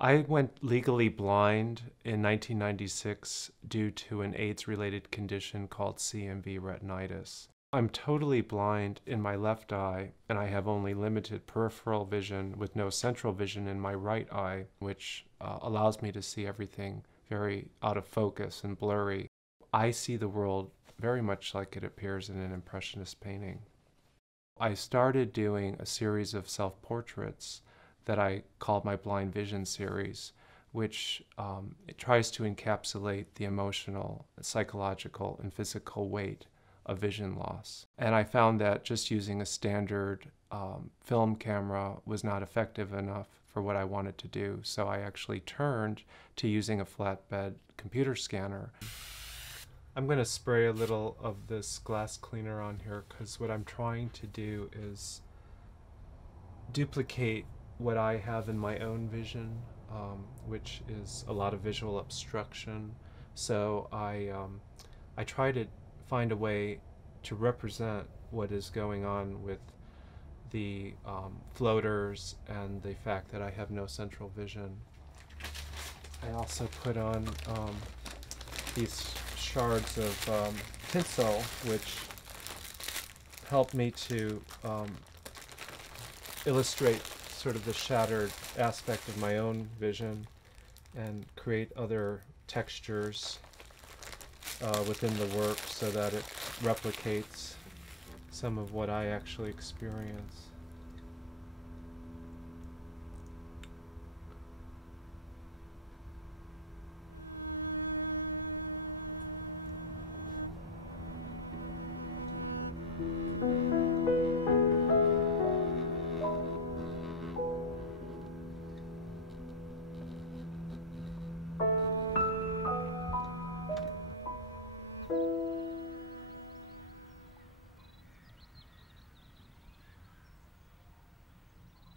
I went legally blind in 1996 due to an AIDS-related condition called CMV retinitis. I'm totally blind in my left eye, and I have only limited peripheral vision with no central vision in my right eye, which allows me to see everything very out of focus and blurry. I see the world very much like it appears in an Impressionist painting. I started doing a series of self-portraits that I called my Blind Vision series, which it tries to encapsulate the emotional, psychological, and physical weight of vision loss. And I found that just using a standard film camera was not effective enough for what I wanted to do. So I actually turned to using a flatbed computer scanner. I'm going to spray a little of this glass cleaner on here because what I'm trying to do is duplicate what I have in my own vision, which is a lot of visual obstruction. So I try to find a way to represent what is going on with the floaters and the fact that I have no central vision. I also put on these shards of tinsel, which help me to illustrate sort of the shattered aspect of my own vision and create other textures within the work so that it replicates some of what I actually experience.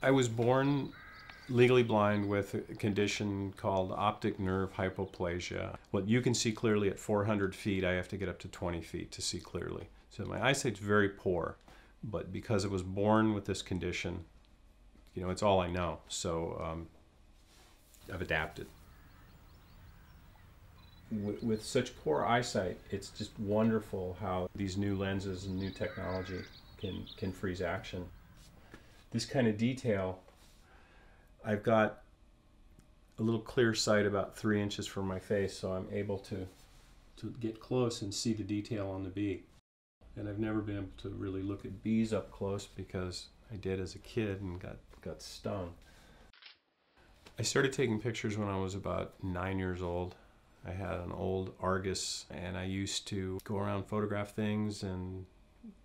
I was born legally blind with a condition called optic nerve hypoplasia. What you can see clearly at 400 feet, I have to get up to 20 feet to see clearly. So my eyesight's very poor, but because I was born with this condition, you know, it's all I know. So I've adapted. With such poor eyesight, it's just wonderful how these new lenses and new technology can freeze action. This kind of detail, I've got a little clear sight about 3 inches from my face, so I'm able to get close and see the detail on the bee. And I've never been able to really look at bees up close because I did as a kid and got stung. I started taking pictures when I was about 9 years old. I had an old Argus, and I used to go around, photograph things, and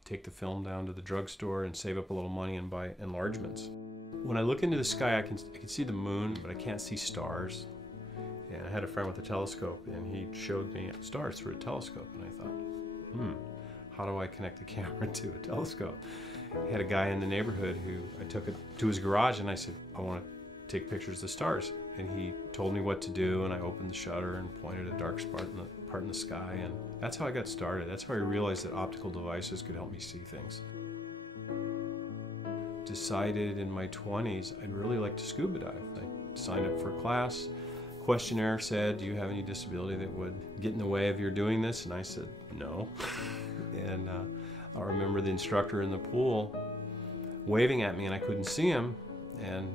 take the film down to the drugstore and save up a little money and buy enlargements. When I look into the sky, I can see the moon, but I can't see stars. And I had a friend with a telescope, and he showed me stars through a telescope, and I thought, how do I connect the camera to a telescope? I had a guy in the neighborhood who I took it to his garage, and I said, I want to take pictures of the stars. And he told me what to do, and I opened the shutter and pointed a dark part in the sky, and that's how I got started. That's how I realized that optical devices could help me see things. Decided in my 20s I'd really like to scuba dive. I signed up for a class. Questionnaire said, do you have any disability that would get in the way of your doing this? And I said, no. And I remember the instructor in the pool waving at me, and I couldn't see him. And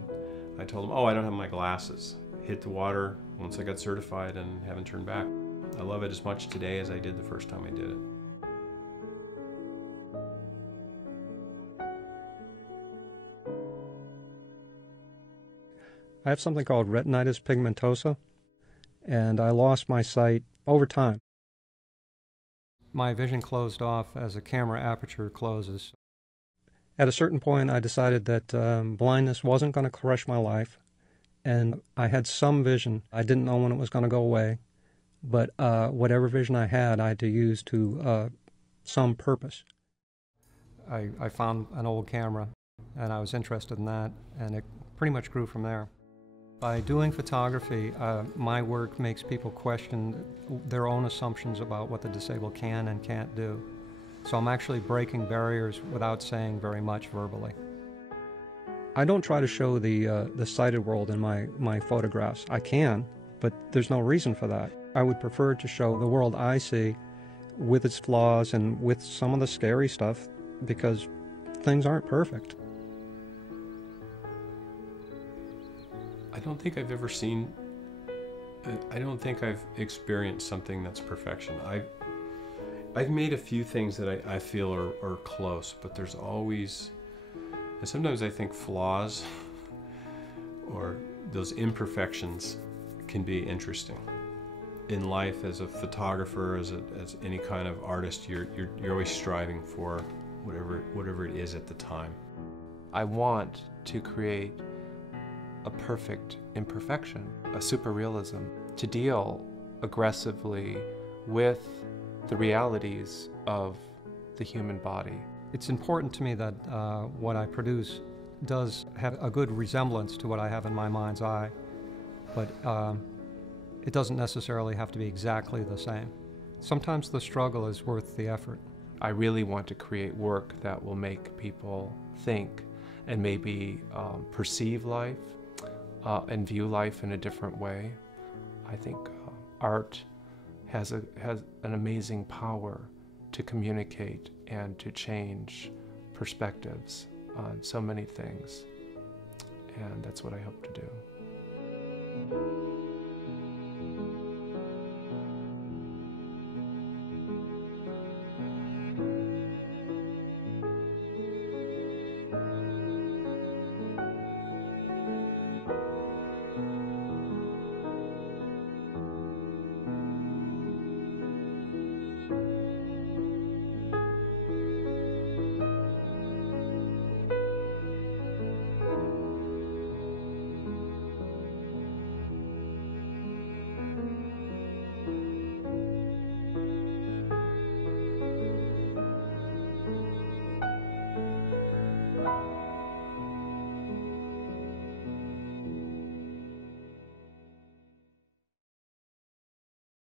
I told him, oh, I don't have my glasses. Hit the water once I got certified and haven't turned back. I love it as much today as I did the first time I did it. I have something called retinitis pigmentosa, and I lost my sight over time. My vision closed off as a camera aperture closes. At a certain point, I decided that blindness wasn't going to crush my life, and I had some vision. I didn't know when it was going to go away, but whatever vision I had to use to some purpose. I found an old camera, and I was interested in that, and it pretty much grew from there. By doing photography, my work makes people question their own assumptions about what the disabled can and can't do. So I'm actually breaking barriers without saying very much verbally. I don't try to show the sighted world in my photographs. I can, but there's no reason for that. I would prefer to show the world I see with its flaws and with some of the scary stuff, because things aren't perfect. I don't think I've ever seen, I don't think I've experienced something that's perfection. I've made a few things that I feel are close, but there's always, and sometimes I think flaws or those imperfections can be interesting. In life, as a photographer, as any kind of artist, you're always striving for whatever it is at the time. I want to create a perfect imperfection, a superrealism, to deal aggressively with the realities of the human body. It's important to me that what I produce does have a good resemblance to what I have in my mind's eye, but it doesn't necessarily have to be exactly the same. Sometimes the struggle is worth the effort. I really want to create work that will make people think and maybe perceive life and view life in a different way. I think art has an amazing power to communicate and to change perspectives on so many things, and that's what I hope to do.